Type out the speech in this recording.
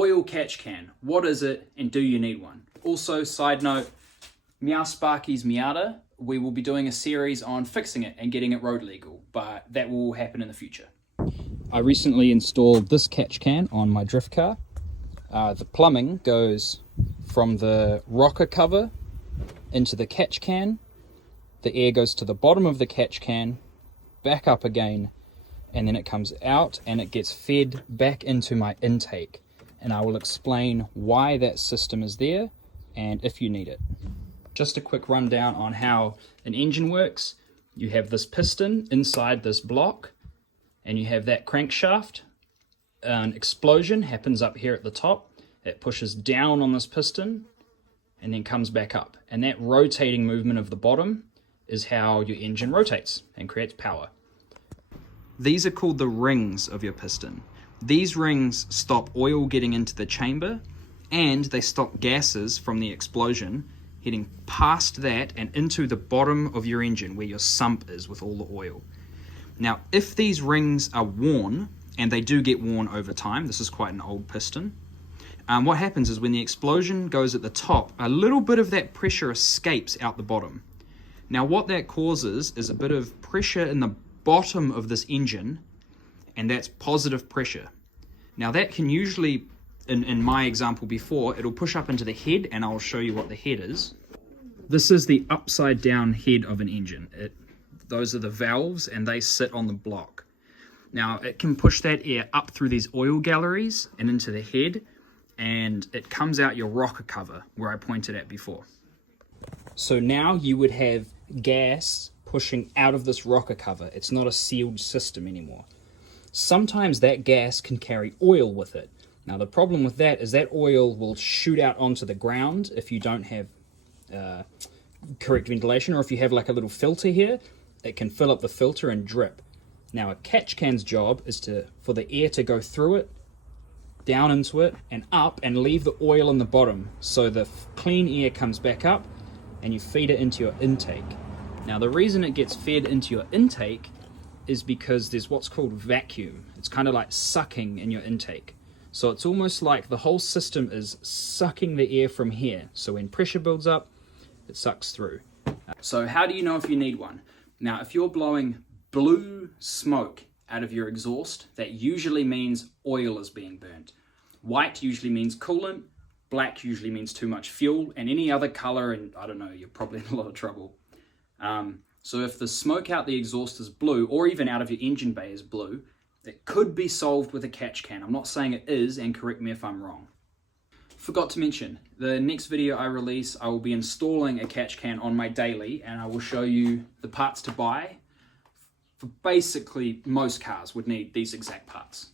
oil catch can. What is it and do you need one? Also, side note, Meow Sparky's Miata, we will be doing a series on fixing it and getting it road legal, but that will happen in the future. I recently installed this catch can on my drift car. The plumbing goes from the rocker cover into the catch can. The air goes to the bottom of the catch can, back up again, and then it comes out and it gets fed back into my intake. And I will explain why that system is there and if you need it. Just a quick rundown on how an engine works. You have this piston inside this block and you have that crankshaft. An explosion happens up here at the top. It pushes down on this piston and then comes back up. And that rotating movement of the bottom is how your engine rotates and creates power. These are called the rings of your piston. These rings stop oil getting into the chamber and they stop gases from the explosion heading past that and into the bottom of your engine where your sump is with all the oil. Now, if these rings are worn, and they do get worn over time, this is quite an old piston, what happens is when the explosion goes at the top, a little bit of that pressure escapes out the bottom. Now, what that causes is a bit of pressure in the bottom of this engine, and that's positive pressure. Now that can usually, in my example before, it'll push up into the head, and I'll show you what the head is. This is the upside down head of an engine. Those are the valves and they sit on the block. Now it can push that air up through these oil galleries and into the head, and it comes out your rocker cover where I pointed at before. So now you would have gas pushing out of this rocker cover. It's not a sealed system anymore. Sometimes that gas can carry oil with it. Now the problem with that is that oil will shoot out onto the ground if you don't have correct ventilation, or if you have like a little filter here, it can fill up the filter and drip. Now a catch can's job is for the air to go through it, down into it, and up, and leave the oil in the bottom so the clean air comes back up and you feed it into your intake. Now the reason it gets fed into your intake is because there's what's called vacuum. It's kind of like sucking in your intake. So it's almost like the whole system is sucking the air from here. So when pressure builds up, it sucks through. So how do you know if you need one? Now, if you're blowing blue smoke out of your exhaust, that usually means oil is being burnt. White usually means coolant, black usually means too much fuel, and any other color, and I don't know, you're probably in a lot of trouble. So if the smoke out the exhaust is blue, or even out of your engine bay is blue, it could be solved with a catch can. I'm not saying it is, and correct me if I'm wrong. Forgot to mention, the next video I release, I will be installing a catch can on my daily, and I will show you the parts to buy. For basically, most cars would need these exact parts.